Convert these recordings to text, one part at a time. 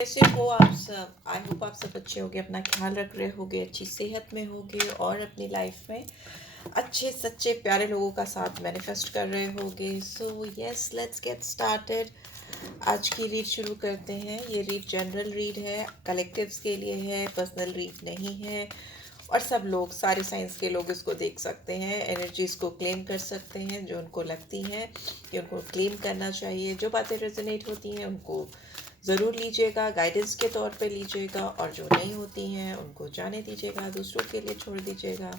कैसे हो आप सब? आई होप आप सब अच्छे होगे, अपना ख्याल रख रहे होगे, अच्छी सेहत में होगे और अपनी लाइफ में अच्छे सच्चे प्यारे लोगों का साथ मैनिफेस्ट कर रहे होगे। So yes, let's get started. आज की रीड शुरू करते हैं। ये रीड जनरल रीड है, कलेक्टिव्स के लिए है, पर्सनल रीड नहीं है। और सब लोग, सारे साइंस के लोग इसको देख सकते हैं, एनर्जीज को क्लेम कर सकते हैं जो उनको लगती हैं कि उनको क्लेम करना चाहिए। जो बातें रेजोनेट होती हैं उनको ज़रूर लीजिएगा, गाइडेंस के तौर पे लीजिएगा, और जो नहीं होती हैं उनको जाने दीजिएगा, दूसरों के लिए छोड़ दीजिएगा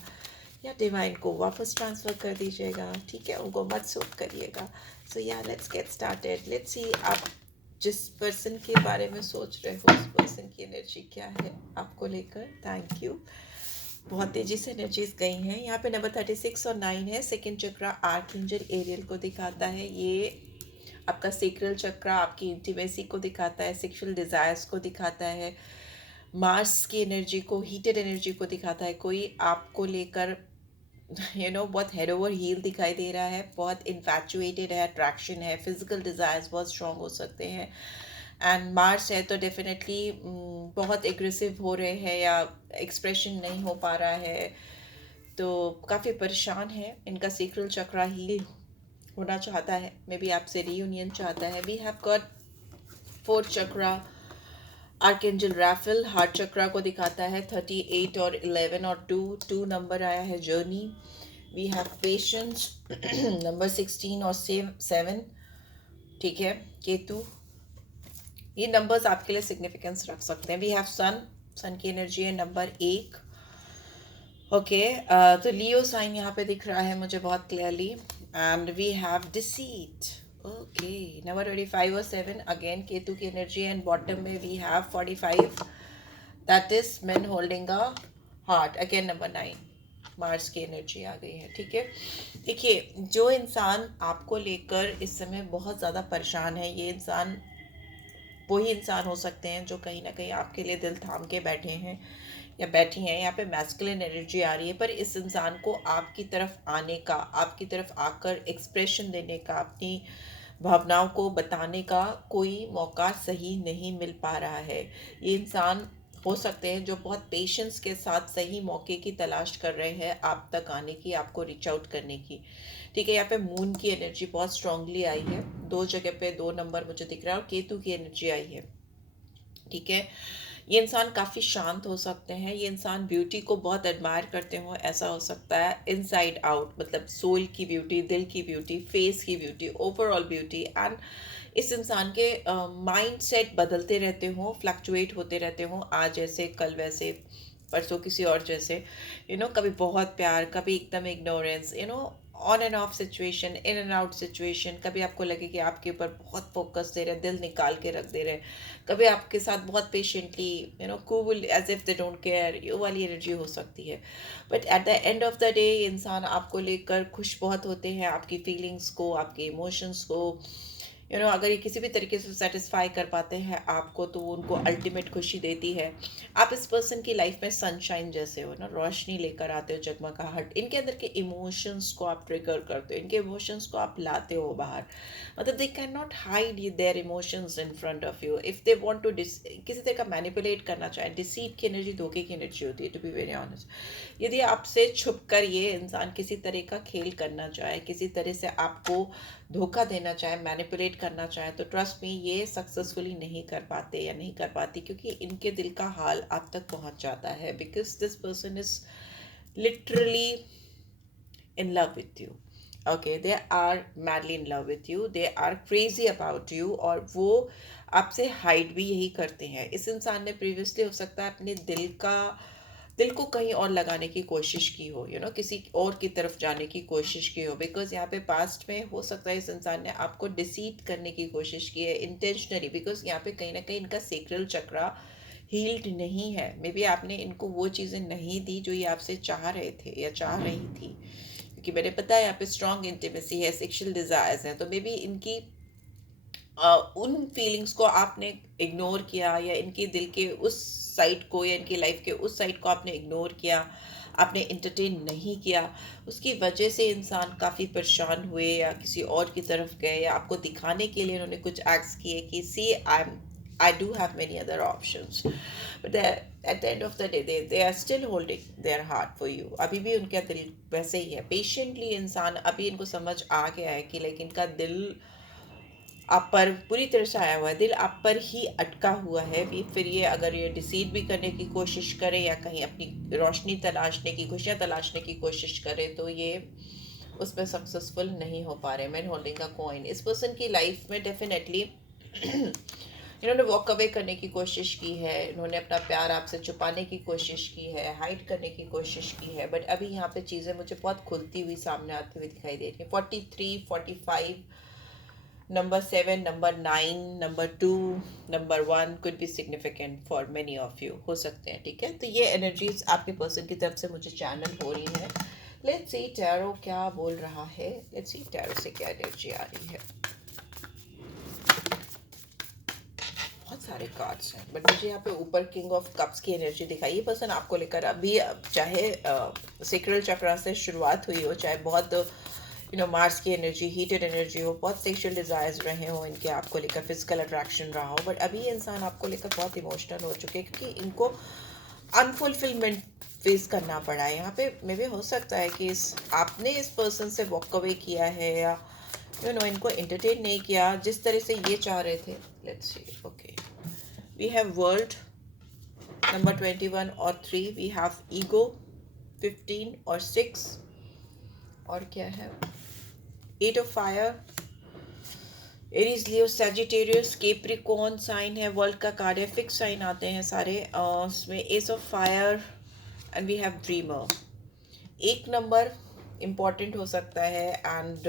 या डिवाइन को वापस ट्रांसफ़र कर दीजिएगा। ठीक है, उनको मत सूट करिएगा। सो या let's get started. Let's see, आप जिस पर्सन के बारे में सोच रहे हो उस पर्सन की एनर्जी क्या है आपको लेकर। Thank you. बहुत तेज़ी से एनर्जीज गई हैं। यहाँ पे नंबर 36 और 9 है। सेकेंड चक्रा आर्कएंजल एरियल को दिखाता है। ये आपका सेक्रल चक्र आपकी इंटीमेसी को दिखाता है, सेक्सुअल डिज़ायर्स को दिखाता है, मार्स की एनर्जी को, हीटेड एनर्जी को दिखाता है। कोई आपको लेकर बहुत हेड ओवर हील दिखाई दे रहा है, बहुत इन्फैचुएटेड है, अट्रैक्शन है, फिजिकल डिज़ायर्स बहुत स्ट्रॉन्ग हो सकते हैं। एंड मार्स है तो डेफिनेटली बहुत एग्रेसिव हो रहे हैं या एक्सप्रेशन नहीं हो पा रहा है, तो काफ़ी परेशान है। इनका सेक्रल चक्र हील होना चाहता है, मे बी आपसे रीयूनियन चाहता है। We have got fourth chakra archangel Raphael, heart chakra को दिखाता है। 38 और 11 और 2 नंबर आया है, journey. We have patience number 16 और 7। ठीक है, केतु। ये नंबर्स आपके लिए सिग्निफिकेंस रख सकते हैं। वी हैव सन की एनर्जी है नंबर 1। ओके, तो लियो साइन यहाँ पे दिख रहा है मुझे बहुत clearly. And we have deceit. Okay, number 25 और 7 अगेन केतु की एनर्जी है। एंड बॉटम में we have 45, that is man holding a heart. Again number 9, Mars की एनर्जी आ गई है। ठीक है, देखिए, जो इंसान आपको लेकर इस समय बहुत ज़्यादा परेशान है, ये इंसान वही इंसान हो सकते हैं जो कहीं ना कहीं आपके लिए दिल थाम के बैठे हैं या बैठी हैं। यहाँ पे मैस्कुलिन एनर्जी आ रही है, पर इस इंसान को आपकी तरफ आने का, आपकी तरफ आकर एक्सप्रेशन देने का, अपनी भावनाओं को बताने का कोई मौका सही नहीं मिल पा रहा है। ये इंसान हो सकते हैं जो बहुत पेशेंस के साथ सही मौके की तलाश कर रहे हैं आप तक आने की, आपको रीच आउट करने की। ठीक है, यहाँ पे मून की एनर्जी बहुत स्ट्रांगली आई है, 2 जगह पे 2 नंबर मुझे दिख रहा है, और केतु की एनर्जी आई है। ठीक है, ये इंसान काफ़ी शांत हो सकते हैं, ये इंसान ब्यूटी को बहुत एडमायर करते हो, ऐसा हो सकता है इनसाइड आउट, मतलब सोल की ब्यूटी, दिल की ब्यूटी, फेस की ब्यूटी, ओवरऑल ब्यूटी। एंड इस इंसान के माइंड सेट बदलते रहते हो, फ्लक्चुएट होते रहते हो, आज ऐसे कल वैसे, परसों किसी और जैसे। कभी बहुत प्यार, कभी एकदम ignorance, on end of situation, in and out situation. कभी आपको लगे कि आपके ऊपर बहुत फोकस दे रहे, दिल निकाल के रख दे रहे, कभी आपके साथ बहुत patiently, cool as if they don't care, ये वाली एनर्जी हो सकती है। But at the end of the day इंसान आपको लेकर खुश बहुत होते हैं, आपकी फीलिंग्स को, आपके इमोशंस को। अगर ये किसी भी तरीके से सेटिस्फाई कर पाते हैं आपको, तो वो उनको अल्टीमेट खुशी देती है। आप इस पर्सन की लाइफ में सनशाइन जैसे हो ना, रोशनी लेकर आते हो, जगमगाहट। इनके अंदर के इमोशंस को आप ट्रिगर करते हो, इनके इमोशंस को आप लाते हो बाहर। मतलब they can not hide their emotions in front of you. If they want to किसी तरह का मैनिपुलेट करना चाहे, डिसीट की एनर्जी, धोखे की एनर्जी होती है, टू बी वेरी ऑनेस्ट। यदि आपसे छुप कर ये इंसान किसी तरह का खेल करना चाहे, किसी तरह से आपको धोखा देना चाहे, मैनिपुलेट करना चाहे, तो ट्रस्ट मी, ये सक्सेसफुली नहीं कर पाते या नहीं कर पाती, क्योंकि इनके दिल का हाल आप तक पहुंच जाता है। Because this person is literally in love with you. Okay, they are madly in love with you, they are crazy about you, और वो आपसे हाइड भी यही करते हैं। इस इंसान ने प्रीवियसली हो सकता है अपने दिल को कहीं और लगाने की कोशिश की हो, किसी और की तरफ जाने की कोशिश की हो। बिकॉज यहाँ पे पास्ट में हो सकता है इस इंसान ने आपको डिसीट करने की कोशिश की है इंटेंशनली, बिकॉज यहाँ पे कहीं ना कहीं इनका सेक्रल चक्रा हील्ड नहीं है। मे बी आपने इनको वो चीज़ें नहीं दी जो ये आपसे चाह रहे थे या चाह रही थी, क्योंकि मैंने पता है यहाँ पे स्ट्रॉन्ग इंटीमेसी है, सेक्सुअल डिजायर्स हैं, तो मे बी इनकी उन फीलिंग्स को आपने इग्नोर किया, या इनके दिल के उस साइड को या इनकी लाइफ के उस साइड को आपने इग्नोर किया, आपने इंटरटेन नहीं किया। उसकी वजह से इंसान काफ़ी परेशान हुए या किसी और की तरफ गए, या आपको दिखाने के लिए उन्होंने कुछ एक्ट्स किए कि see I am I do have many other options, but at the end of the day they are still holding their heart for you. अभी भी उनका दिल वैसे ही है. Patiently इंसान अभी इनको समझ आ गया है कि लाइक इनका दिल आप पर पूरी तरह से आया हुआ है, दिल आप पर ही अटका हुआ है. फिर ये अगर ये डिसीड भी करने की कोशिश करे या कहीं अपनी रोशनी तलाशने की, खुशियाँ तलाशने की कोशिश करे, तो ये उसमें सक्सेसफुल नहीं हो पा रहे. मैन होल्डिंग अ कॉइन. इस पर्सन की लाइफ में डेफिनेटली इन्होंने वॉक अवे करने की कोशिश की है, इन्होंने अपना प्यार आपसे छुपाने की कोशिश की है, हाइड करने की कोशिश की है, बट अभी यहाँ पे चीज़ें मुझे बहुत खुलती हुई सामने आती हुई दिखाई दे रही है. 43, 45, number 7, number 9, number 2, number 1 could be significant for many of you. हो सकते हैं, ठीक है. तो ये एनर्जीज आपके पर्सन की तरफ से मुझे चैनल हो रही है. लेट्स सी टैरो क्या बोल रहा है. लेट्स सी टैरो से क्या एनर्जी आ रही है. बहुत सारे कार्ड्स हैं, बट मुझे यहाँ पे ऊपर किंग ऑफ कप्स की एनर्जी दिखाई. ये पर्सन आपको लेकर अभी, चाहे सेक्रल चक्रा से शुरुआत हुई हो, चाहे बहुत मार्स की एनर्जी, हीटेड एनर्जी हो, बहुत सेक्सुअल डिज़ायर्स रहे हो इनके आपको लेकर, फिजिकल अट्रैक्शन रहा हो, बट अभी ये इंसान आपको लेकर बहुत इमोशनल हो चुके हैं क्योंकि इनको अनफुलफिलमेंट फेस करना पड़ा है. यहाँ पे मे भी हो सकता है कि आपने इस पर्सन से वॉक अवे किया है या इनको एंटरटेन नहीं किया जिस तरह से ये चाह रहे थे. Let's see. Okay, we have world number 21 और 3. वी हैव ईगो 15 और 6. और क्या है? 8 of fire, Aries, Leo, Sagittarius, Capricorn sign है. वर्ल्ड का कार्ड है. फिक्स साइन आते हैं सारे उसमें. Ace of fire and we have dreamer. एक नंबर इम्पॉर्टेंट हो सकता है एंड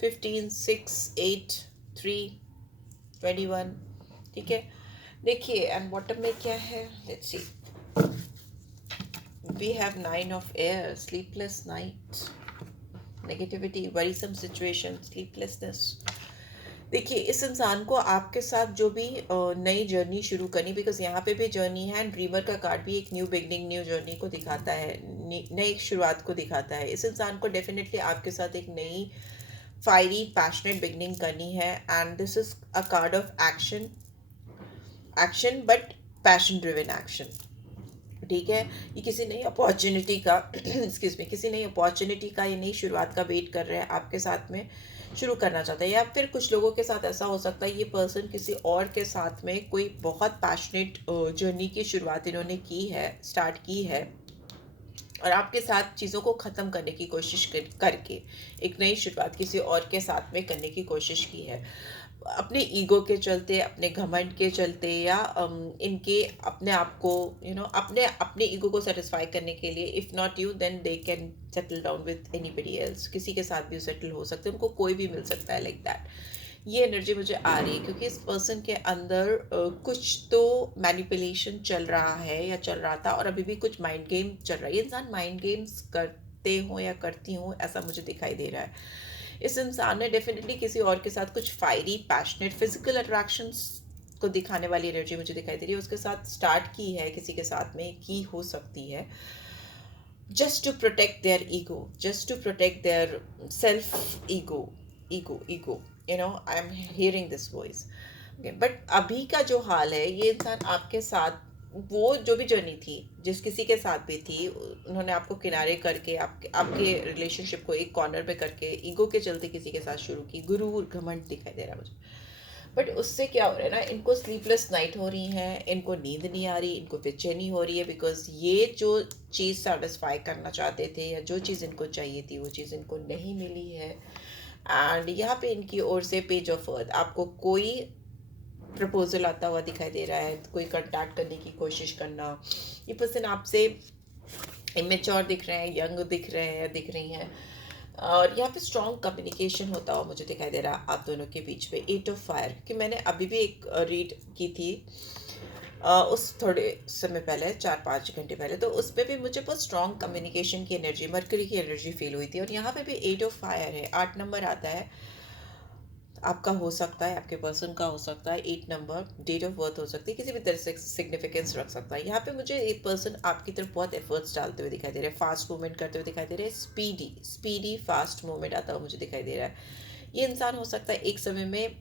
15, 6, 8, 3, 21. ठीक है. देखिए एंड बॉटम में क्या है. Let's see. We have 9 of air, sleepless night, negativity, worrisome situation, sleeplessness. देखिए इस इंसान को आपके साथ जो भी नई जर्नी शुरू करनी, बिकॉज यहाँ पे भी जर्नी है एंड ड्रीमर का कार्ड भी एक न्यू बिगनिंग, न्यू जर्नी को दिखाता है, नई शुरुआत को दिखाता है. इस इंसान को डेफिनेटली आपके साथ एक नई फायरी पैशनेट बिगनिंग करनी है and this is a card of action. Action but passion driven action. ठीक है. ये किसी नई अपॉर्चुनिटी का एक्सक्यूज मी, किसी नई अपॉर्चुनिटी का, ये नई शुरुआत का वेट कर रहे हैं, आपके साथ में शुरू करना चाहता है. या फिर कुछ लोगों के साथ ऐसा हो सकता है ये पर्सन किसी और के साथ में कोई बहुत पैशनेट जर्नी की शुरुआत इन्होंने की है, स्टार्ट की है, और आपके साथ चीज़ों को ख़त्म करने की कोशिश करके एक नई शुरुआत किसी और के साथ में करने की कोशिश की है. अपने ईगो के चलते, अपने घमंड के चलते, या इनके अपने आप को अपने अपने ईगो को सेटिस्फाई करने के लिए, if not you then they can settle down with anybody else. किसी के साथ भी सेटल हो सकते हैं, उनको कोई भी मिल सकता है लाइक दैट. ये एनर्जी मुझे आ रही है क्योंकि इस पर्सन के अंदर कुछ तो मैनिपुलेशन चल रहा है या चल रहा था, और अभी भी कुछ माइंड गेम चल रहा है. ये इंसान माइंड गेम्स करते हो या करती हूँ ऐसा मुझे दिखाई दे रहा है. इस इंसान ने डेफिनेटली किसी और के साथ कुछ फायरी, पैशनेट, फिजिकल अट्रैक्शंस को दिखाने वाली एनर्जी मुझे दिखाई दे रही है. उसके साथ स्टार्ट की है, किसी के साथ में की हो सकती है, just to protect their ego, just to protect their self ego. Ego I am hearing this voice. But अभी का जो हाल है, ये इंसान आपके साथ वो जो भी जर्नी थी, जिस किसी के साथ भी थी, उन्होंने आपको किनारे करके आपके रिलेशनशिप को एक कॉर्नर पे करके ईगो के चलते किसी के साथ शुरू की. गुरूर, घमंड दिखाई दे रहा है मुझे. बट उससे क्या हो रहा है ना, इनको स्लीपलेस नाइट हो रही है, इनको नींद नहीं आ रही, इनको बेचैनी हो रही है, बिकॉज ये जो चीज़ सेटिस्फाई करना चाहते थे या जो चीज़ इनको चाहिए थी वो चीज़ इनको नहीं मिली है. एंड यहाँ पे इनकी ओर से पेज ऑफ अर्थ, आपको कोई प्रपोजल आता हुआ दिखाई दे रहा है, कोई कॉन्टैक्ट करने की कोशिश करना. ये पर्सन आपसे इमेच्योर दिख रहे हैं, यंग दिख रहे हैं, दिख रही हैं, और यहाँ पे स्ट्रॉन्ग कम्युनिकेशन होता हुआ मुझे दिखाई दे रहा है आप दोनों के बीच में. 8 ऑफ फायर कि मैंने अभी भी एक रीड की थी उस थोड़े समय पहले, 4-5 घंटे पहले, तो उस पर भी मुझे बहुत स्ट्रॉन्ग कम्युनिकेशन की एनर्जी, मरकरी की एनर्जी फील हुई थी. और यहाँ पे भी 8 ऑफ फायर है, 8 नंबर आता है. आपका हो सकता है, आपके पर्सन का हो सकता है 8 नंबर. डेट ऑफ बर्थ हो सकती है, किसी भी तरह से सिग्निफिकेंस रख सकता है. यहाँ पे मुझे एक पर्सन आपकी तरफ बहुत एफर्ट्स डालते हुए दिखाई दे रहे हैं, फास्ट मूवमेंट करते हुए दिखाई दे रहे हैं, स्पीडी फास्ट मूवमेंट आता हुआ मुझे दिखाई दे रहा है. ये इंसान हो सकता है एक समय में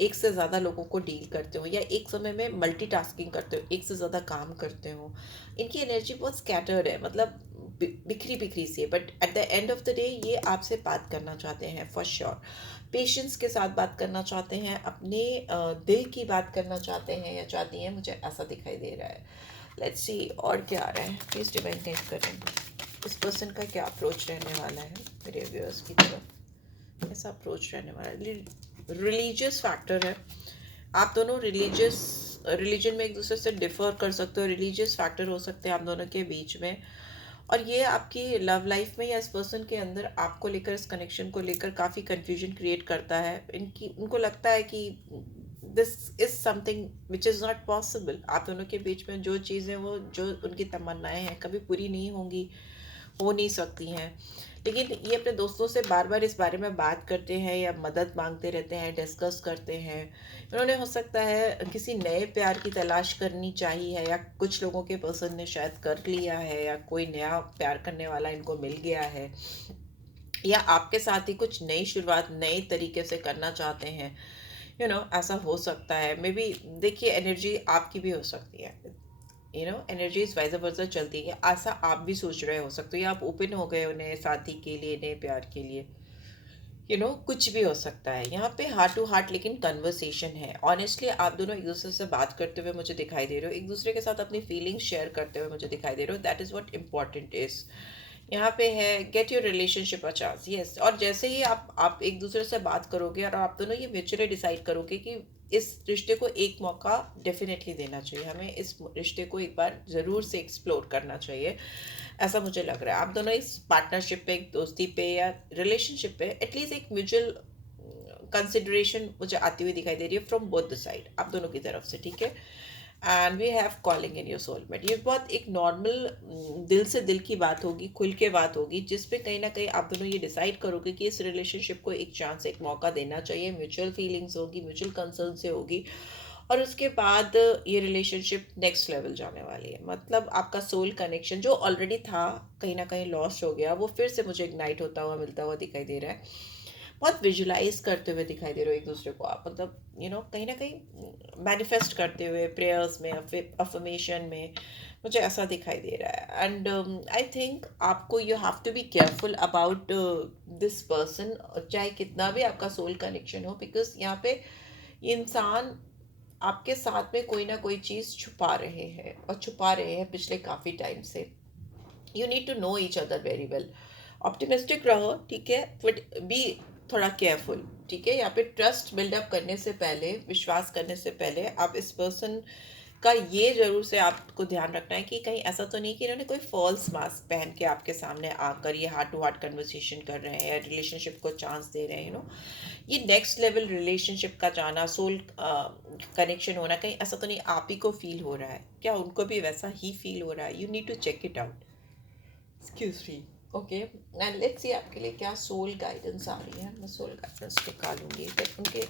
एक से ज़्यादा लोगों को डील करते हो या एक समय में मल्टीटास्किंग करते हो, एक से ज़्यादा काम करते हो। इनकी एनर्जी बहुत स्कैटर्ड है, मतलब बिखरी बिखरी सी है, but at the end of the day ये आपसे बात करना चाहते हैं फॉर श्योर। पेशेंस के साथ बात करना चाहते हैं, अपने दिल की बात करना चाहते हैं या चाहती हैं, मुझे ऐसा दिखाई दे रहा है। लेट्स सी और क्या आ रहा है, प्लीज़ डिवाइन गाइड करें। इस पर्सन का क्या अप्रोच रहने वाला है मेरे व्यूअर्स की तरफ, ऐसा अप्रोच रहने वाला है। रिलीजियस फैक्टर है, आप दोनों रिलीजन में एक दूसरे से डिफर कर सकते हो, रिलीजियस फैक्टर हो सकते हैं आप दोनों के बीच में। और ये आपकी लव लाइफ में या इस पर्सन के अंदर आपको लेकर, इस कनेक्शन को लेकर काफ़ी कंफ्यूजन क्रिएट करता है। उनको लगता है कि this is something which is not possible. आप दोनों के बीच में जो चीज़ें, वो जो उनकी तमन्नाएं हैं, कभी पूरी नहीं होंगी, हो नहीं सकती हैं। लेकिन ये अपने दोस्तों से बार बार इस बारे में बात करते हैं या मदद मांगते रहते हैं, डिस्कस करते हैं। उन्होंने हो सकता है किसी नए प्यार की तलाश करनी चाहिए है, या कुछ लोगों के पर्सन ने शायद कर लिया है, या कोई नया प्यार करने वाला इनको मिल गया है, या आपके साथ ही कुछ नई शुरुआत नए तरीके से करना चाहते हैं। ऐसा हो सकता है। मे बी देखिए, एनर्जी आपकी भी हो सकती है, एनर्जीज वाइज वर्सा चलती है। ऐसा आप भी सोच रहे हो सकते हो, या आप ओपन हो गए हो नए साथी के लिए, नए प्यार के लिए। कुछ भी हो सकता है यहाँ पे, हार्ट टू हार्ट लेकिन कन्वर्सेशन है। ऑनेस्टली आप दोनों एक दूसरे से बात करते हुए मुझे दिखाई दे रहे हो, एक दूसरे के साथ अपनी फीलिंग्स शेयर करते हुए मुझे दिखाई दे रहे हो। That is what important is. यहाँ पे है get your relationship a chance. Yes, और जैसे ही आप एक दूसरे से बात करोगे और आप दोनों ये म्यूचुअली डिसाइड करोगे कि इस रिश्ते को एक मौका डेफिनेटली देना चाहिए, हमें इस रिश्ते को एक बार ज़रूर से एक्सप्लोर करना चाहिए, ऐसा मुझे लग रहा है। आप दोनों इस पार्टनरशिप पे, एक दोस्ती पे या रिलेशनशिप पे एटलीस्ट एक म्यूचुअल कंसिडरेशन मुझे आती हुई दिखाई दे रही है फ्रॉम बोथ द साइड, आप दोनों की तरफ से, ठीक है। And we have calling in your soulmate. ये बहुत एक नॉर्मल दिल से दिल की बात होगी, खुल के बात होगी, जिसपे कहीं ना कहीं आप दोनों ये डिसाइड करोगे कि इस रिलेशनशिप को एक चांस, एक मौका देना चाहिए। म्यूचुअल फीलिंग्स होगी, म्यूचुअल कंसर्न से होगी, और उसके बाद ये रिलेशनशिप नेक्स्ट लेवल जाने वाली है। मतलब आपका सोल कनेक्शन जो ऑलरेडी था, कहीं ना कहीं लॉस्ट हो गया, वो फिर से मुझे इग्नाइट होता हुआ, मिलता हुआ दिखाई दे रहा है। बहुत विजुलाइज करते हुए दिखाई दे रहे हो एक दूसरे को आप, मतलब कहीं ना कहीं मैनिफेस्ट करते हुए, प्रेयर्स में, अफर्मेशन में, मुझे ऐसा दिखाई दे रहा है। एंड आई थिंक आपको you have to be careful about this person, चाहे कितना भी आपका सोल कनेक्शन हो, बिकॉज यहाँ पे ये इंसान आपके साथ में कोई ना कोई चीज़ छुपा रहे हैं, और छुपा रहे हैं पिछले काफ़ी टाइम से। You need to know each other very well. Optimistic रहो, ठीक है, बट बी थोड़ा केयरफुल, ठीक है। यहाँ पे ट्रस्ट बिल्डअप करने से पहले, विश्वास करने से पहले, आप इस पर्सन का ये ज़रूर से आपको ध्यान रखना है कि कहीं ऐसा तो नहीं कि इन्होंने कोई फॉल्स मास्क पहन के आपके सामने आकर ये हार्ट टू हार्ट कन्वर्सेशन कर रहे हैं या रिलेशनशिप को चांस दे रहे हैं। ये नेक्स्ट लेवल रिलेशनशिप का जाना, सोल कनेक्शन होना, कहीं ऐसा तो नहीं आप ही को फील हो रहा है क्या, उनको भी वैसा ही फील हो रहा है? You need to check it out. Excuse me. Okay, and let's see आपके लिए क्या सोल गाइडेंस आ रही है। मैं सोल गाइडेंस निकालूंगी, बट उनके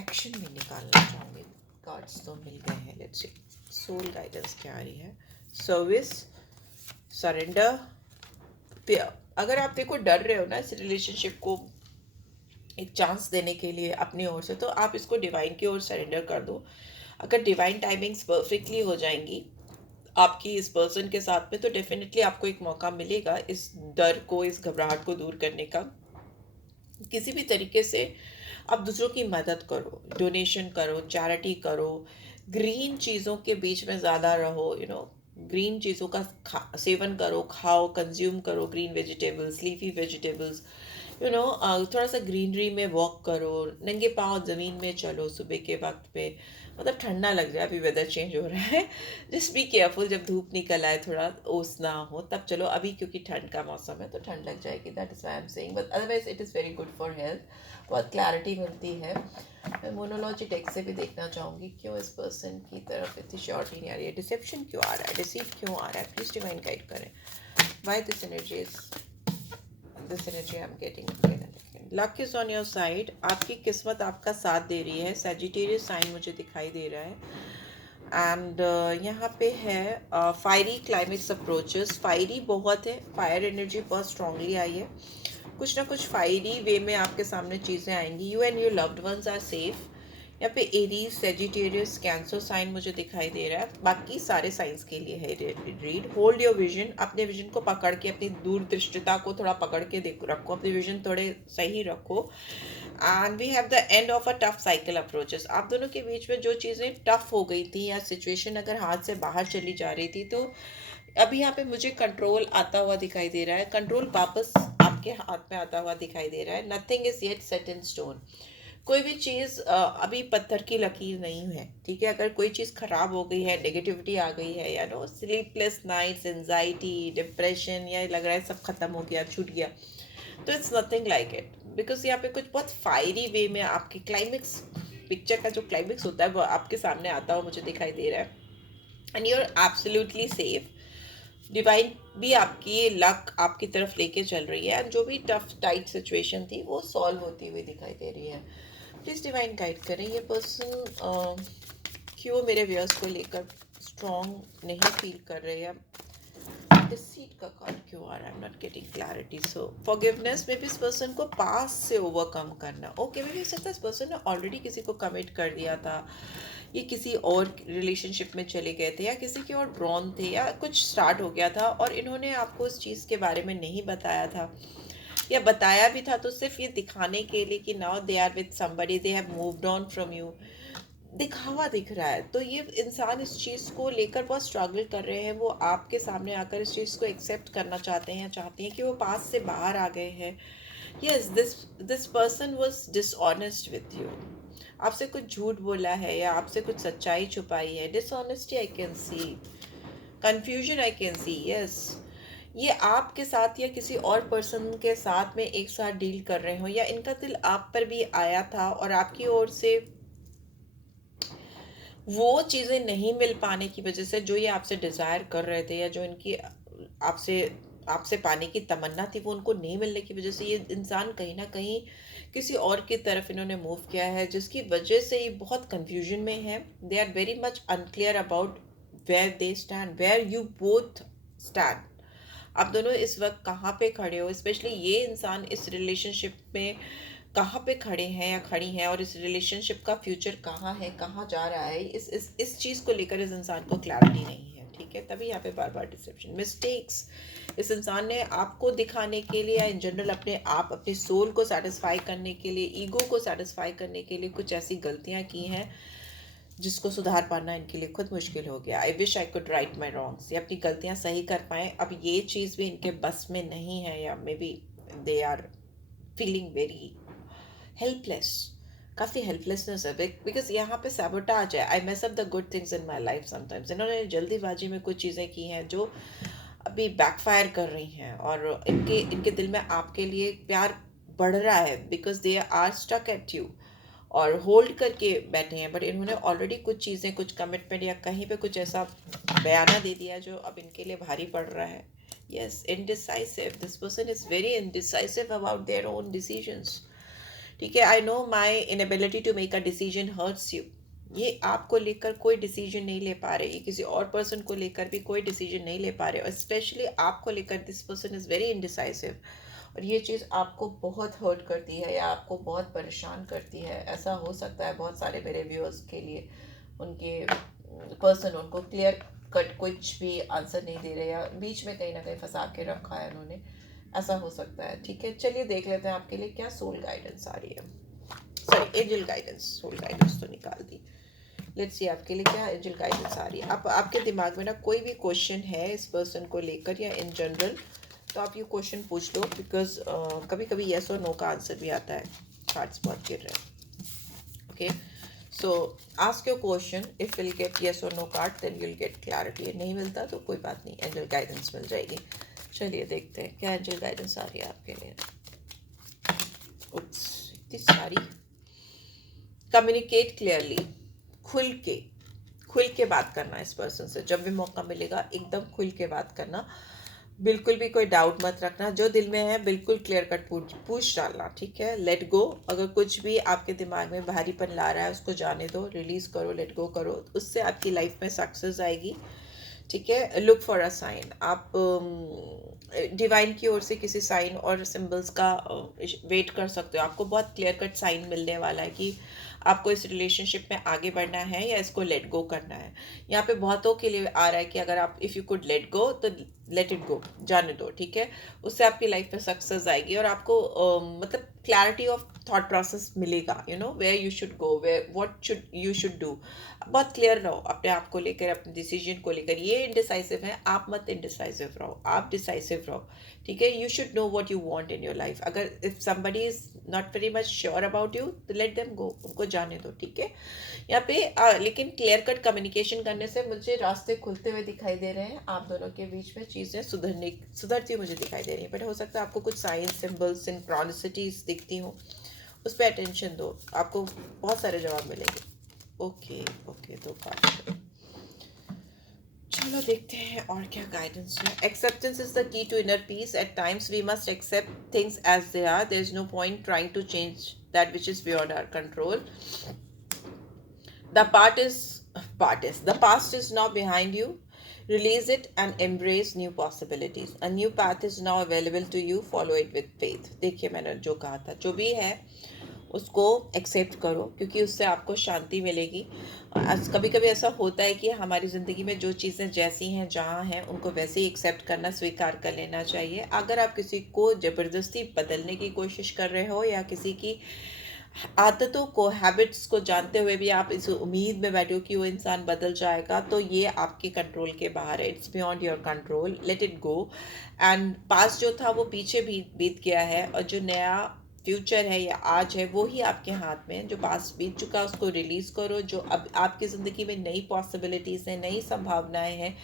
एक्शन में निकालना चाहूँगी। कार्ड्स तो मिल गए हैं, लेट्स सी सोल गाइडेंस क्या आ रही है। Service, surrender, pair. अगर आप देखो डर रहे हो ना इस रिलेशनशिप को एक चांस देने के लिए अपनी ओर से, तो आप इसको डिवाइन की ओर सरेंडर कर दो। अगर डिवाइन टाइमिंग्स परफेक्टली हो जाएंगी आपकी इस पर्सन के साथ में, तो डेफिनेटली आपको एक मौका मिलेगा इस डर को, इस घबराहट को दूर करने का। किसी भी तरीके से आप दूसरों की मदद करो, डोनेशन करो, चैरिटी करो, ग्रीन चीज़ों के बीच में ज़्यादा रहो, ग्रीन चीज़ों का सेवन करो, खाओ, कंज्यूम करो, ग्रीन वेजिटेबल्स, लीफी वेजिटेबल्स, थोड़ा सा ग्रीनरी में वॉक करो, नंगे पाँव ज़मीन में चलो सुबह के वक्त पे। मतलब ठंडा लग जाए, अभी वेदर चेंज हो रहा है, जस्ट बी केयरफुल, जब धूप निकल आए, थोड़ा ओस ना हो तब चलो। अभी क्योंकि ठंड का मौसम है तो ठंड लग जाएगी, that is why I am saying, but otherwise it is very good for health. बहुत क्लैरिटी मिलती है। मैं मोनोलॉजी टेक्स्ट से भी देखना चाहूँगी क्यों इस पर्सन की तरफ इतनी श्योरिटी नहीं आ रही है, डिसेप्शन क्यों आ रहा है, डिसीव क्यों आ रहा है, प्लीज डिवाइन गाइड करें। Why this energy is, this energy I am getting again and again. Luck is on your side, आपकी किस्मत आपका साथ दे रही है। सैजिटेरियस साइन मुझे दिखाई दे रहा है। एंड यहाँ पे है फायरी क्लाइमेट्स अप्रोचेस। फायरी बहुत है, फायर एनर्जी बहुत स्ट्रांगली आई है। कुछ ना कुछ फायरी वे में आपके सामने चीज़ें आएंगी। You and your loved ones are safe. यहाँ पे एरीज, सेजिटेरियस, कैंसर साइन मुझे दिखाई दे रहा है। बाकी सारे साइंस के लिए है रीड। होल्ड योर विजन, अपने विजन को पकड़ के, अपनी दूरदृष्टिता को थोड़ा पकड़ के देखो, रखो, अपने विजन थोड़े सही रखो। And we have the end of a tough cycle approaches. आप दोनों के बीच में जो चीज़ें टफ हो गई थी या सिचुएशन अगर हाथ से बाहर चली जा रही थी, तो अभी यहाँ पे मुझे कंट्रोल आता हुआ दिखाई दे रहा है। कंट्रोल वापस आपके हाथ में आता हुआ दिखाई दे रहा है। Nothing is yet set in stone. कोई भी चीज़ अभी पत्थर की लकीर नहीं है, ठीक है। अगर कोई चीज़ खराब हो गई है, नेगेटिविटी आ गई है, या no sleepless nights, anxiety, depression, या लग रहा है सब खत्म हो गया, छूट गया, तो it's nothing like it. Because यहाँ पे कुछ बहुत फायरी वे में आपकी क्लाइमेक्स, पिक्चर का जो क्लाइमेक्स होता है वो आपके सामने आता हुआ मुझे दिखाई दे रहा है। And you are absolutely safe. Divine भी आपकी लक आपकी तरफ लेके चल रही है, एंड जो भी टफ टाइट सिचुएशन थी वो सॉल्व होती हुई दिखाई दे रही है। प्लीज़ डिवाइन गाइड करें, ये पर्सन क्यों मेरे व्यूअर्स को लेकर स्ट्रॉन्ग नहीं फील कर रहे हैं। डिसीट का कार्ड क्यों आ रहा है? I am not getting clarity. So forgiveness में भी इस पर्सन को पास से ओवरकम करना। ओके, मे भी हो सकता है इस पर्सन ने ऑलरेडी किसी को कमिट कर दिया था, ये किसी और रिलेशनशिप में चले गए थे, या किसी के और ड्रॉन थे, या कुछ स्टार्ट हो गया था और इन्होंने आपको इस चीज़ के बारे में नहीं बताया था, या बताया भी था तो सिर्फ ये दिखाने के लिए कि now they are with somebody, they have moved on from you, दिखावा दिख रहा है। तो ये इंसान इस चीज़ को लेकर बहुत स्ट्रगल कर रहे हैं। वो आपके सामने आकर इस चीज़ को एक्सेप्ट करना चाहते हैं, चाहती हैं कि वो पास से बाहर आ गए हैं। Yes, this person was dishonest with you. आपसे कुछ झूठ बोला है या आपसे कुछ सच्चाई छुपाई है। Dishonesty I can see, confusion I can see. Yes, ये आपके साथ या किसी और पर्सन के साथ में एक साथ डील कर रहे हो, या इनका दिल आप पर भी आया था और आपकी ओर से वो चीज़ें नहीं मिल पाने की वजह से जो ये आपसे डिज़ायर कर रहे थे, या जो इनकी आपसे आपसे पाने की तमन्ना थी, वो उनको नहीं मिलने की वजह से ये इंसान कहीं ना कहीं किसी और की तरफ इन्होंने मूव किया है, जिसकी वजह से ये बहुत कंफ्यूजन में है। They are very much unclear about where they stand, where you both stand. आप दोनों इस वक्त कहाँ पे खड़े हो, स्पेशली ये इंसान इस रिलेशनशिप में कहाँ पे खड़े हैं या खड़ी हैं, और इस रिलेशनशिप का फ्यूचर कहाँ है, कहाँ जा रहा है, इस चीज़ को लेकर इस इंसान को क्लैरिटी नहीं है, ठीक है। तभी यहाँ पे बार बार डिसेप्शन, मिस्टेक्स। इस इंसान ने आपको दिखाने के लिए या इन जनरल अपने आप, अपनी सोल को सेटिस्फाई करने के लिए, ईगो को सेटिस्फाई करने के लिए कुछ ऐसी गलतियाँ की हैं जिसको सुधार पाना इनके लिए खुद मुश्किल हो गया। I wish I could write my wrongs, ये अपनी गलतियाँ सही कर पाएँ। अब ये चीज़ भी इनके बस में नहीं है, या maybe they are feeling very helpless. काफ़ी हेल्पलेसनेस है, बिकॉज यहाँ पे सैबोटाज है। I mess up the good things in my life sometimes. इन्होंने जल्दीबाजी में कुछ चीज़ें की हैं जो अभी बैकफायर कर रही हैं, और इनके इनके दिल में आपके लिए प्यार बढ़ रहा है, because they are stuck at you और होल्ड करके बैठे हैं। बट इन्होंने ऑलरेडी कुछ चीज़ें, कुछ कमिटमेंट या कहीं पे कुछ ऐसा बयाना दे दिया जो अब इनके लिए भारी पड़ रहा है। Yes, indecisive, this person is very indecisive about their own decisions, ठीक है। I know my inability to make a decision hurts you. ये आपको लेकर कोई डिसीजन नहीं ले पा रहे, ये किसी और पर्सन को लेकर भी कोई डिसीजन नहीं ले पा रहे, और स्पेशली आपको लेकर this person is very indecisive, और ये चीज़ आपको बहुत हर्ट करती है या आपको बहुत परेशान करती है। ऐसा हो सकता है बहुत सारे मेरे व्यूअर्स के लिए, उनके पर्सन उनको क्लियर कट कुछ भी आंसर नहीं दे रहे, या बीच में कहीं ना कहीं फंसा के रखा है उन्होंने। ऐसा हो सकता है, ठीक है। चलिए देख लेते हैं आपके लिए क्या सोल गाइडेंस आ रही है। Sorry, angel guidance, soul guidance तो निकाल दी। लेट्स सी आपके लिए क्या एंजल गाइडेंस आ रही है। आप आपके दिमाग में ना कोई भी क्वेश्चन है इस पर्सन को लेकर या इन जनरल, तो आप ये क्वेश्चन पूछ लो, बिकॉज कभी कभी येस और नो का आंसर भी आता है। कार्ड्स बहुत गिर रहे हैं, okay. So ask your question, if will get yes और no card then will get clarity. नहीं मिलता तो कोई बात नहीं, एंजल गाइडेंस मिल जाएगी। चलिए देखते हैं क्या एंजल गाइडेंस आ रही है आपके लिए। इतनी सारी। कम्युनिकेट क्लियरली, खुल के बात करना इस पर्सन से। जब भी मौका मिलेगा एकदम खुल के बात करना, बिल्कुल भी कोई डाउट मत रखना, जो दिल में है बिल्कुल क्लियर कट पूछ डालना, ठीक है। Let go. अगर कुछ भी आपके दिमाग में भारीपन ला रहा है उसको जाने दो, रिलीज करो, लेट गो करो, उससे आपकी लाइफ में सक्सेस आएगी, ठीक है, लुक फॉर अ साइन। आप डिवाइन की ओर से किसी साइन और सिंबल्स का वेट कर सकते हो। आपको बहुत क्लियर कट साइन मिलने वाला है कि आपको इस रिलेशनशिप में आगे बढ़ना है या इसको लेट गो करना है। यहाँ पे बहुतों के लिए आ रहा है कि अगर आप if you could let go तो लेट इट गो, जाने दो, ठीक है। उससे आपकी लाइफ में सक्सेस आएगी और आपको मतलब क्लैरिटी ऑफ थॉट प्रोसेस मिलेगा, you know where you should go, where what should you should do. बहुत क्लियर रहो अपने आप को लेकर, अपने डिसीजन को लेकर। ये इनडिसाइसिव है, आप मत इनडिसाइसिव रहो, आप डिसाइसिव रहो, ठीक है। You should know what you want in your life. अगर if somebody is not very much sure about you तो लेट देम गो, उनको जाने दो, ठीक है। यहाँ पे लेकिन क्लियर कट कम्युनिकेशन करने से मुझे रास्ते खुलते हुए दिखाई दे रहे हैं। आप दोनों के बीच में चीज़ें सुधरती मुझे दिखाई दे रही है। बट हो सकता है आपको कुछ साइन सिंबल्स सिंक्रोनिसिटीज दिखती हो, उस पर अटेंशन दो, आपको बहुत सारे जवाब मिलेंगे। ओके ओके, तो कार्ड चलो देखते हैं और क्या गाइडेंस है। Acceptance is the key to inner peace. At times we must accept things as they are. There is no point trying to change that which is beyond our control. The the past is now behind you. Release it and embrace new possibilities. A new path is now available to you. Follow it with faith. देखिए मैंने जो कहा था, जो भी है उसको accept करो, क्योंकि उससे आपको शांति मिलेगी। कभी कभी ऐसा होता है कि हमारी ज़िंदगी में जो चीज़ें जैसी हैं जहाँ हैं उनको वैसे ही एक्सेप्ट करना, स्वीकार कर लेना चाहिए। अगर आप किसी को ज़बरदस्ती बदलने की कोशिश कर रहे हो या किसी की आदतों को, हैबिट्स को जानते हुए भी आप इस उम्मीद में बैठे हो कि वो इंसान बदल जाएगा, तो ये आपके कंट्रोल के बाहर है। It's beyond your control, let it go. And past जो था वो पीछे भी बीत गया है, और जो नया फ्यूचर है या आज है वो ही आपके हाथ में है। जो पास बीत चुका है उसको रिलीज करो। जो अब आपकी ज़िंदगी में नई पॉसिबिलिटीज़ हैं, नई संभावनाएं हैं,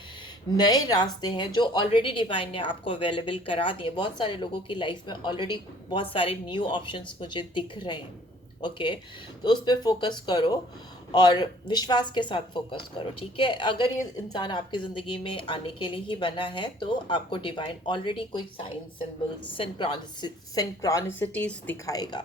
नए रास्ते हैं जो ऑलरेडी डिवाइन ने आपको अवेलेबल करा दिए। बहुत सारे लोगों की लाइफ में ऑलरेडी बहुत सारे न्यू ऑप्शंस मुझे दिख रहे हैं। ओके, तो उस पर फोकस करो और विश्वास के साथ फोकस करो, ठीक है। अगर ये इंसान आपकी ज़िंदगी में आने के लिए ही बना है तो आपको डिवाइन ऑलरेडी कोई साइन सिंबल सिंक्रोनिसिटीज दिखाएगा।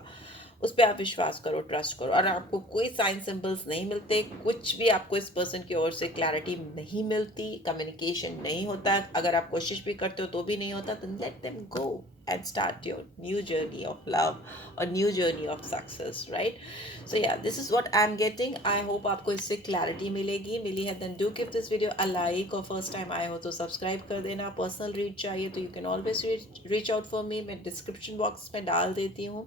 उस पर आप विश्वास करो, ट्रस्ट करो। और आपको कोई साइन सिंबल्स नहीं मिलते, कुछ भी आपको इस पर्सन की ओर से क्लैरिटी नहीं मिलती, कम्युनिकेशन नहीं होता, अगर आप कोशिश भी करते हो तो भी नहीं होता, तो let them go and start your new journey of love or new journey of success, right? So yeah, this is what I'm getting. I hope आपको इससे clarity मिली है। Then do give this video a like, और first time आए हो तो subscribe कर देना। personal read चाहिए तो you can always reach out for me, मैं description box में डाल देती हूँ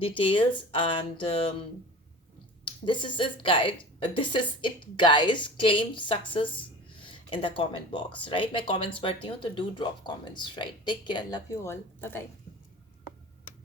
details। And this is it guys, claim success in the comment box, right? मैं comments पढ़ती हूँ तो do drop comments, right? Take care, love you all, bye bye.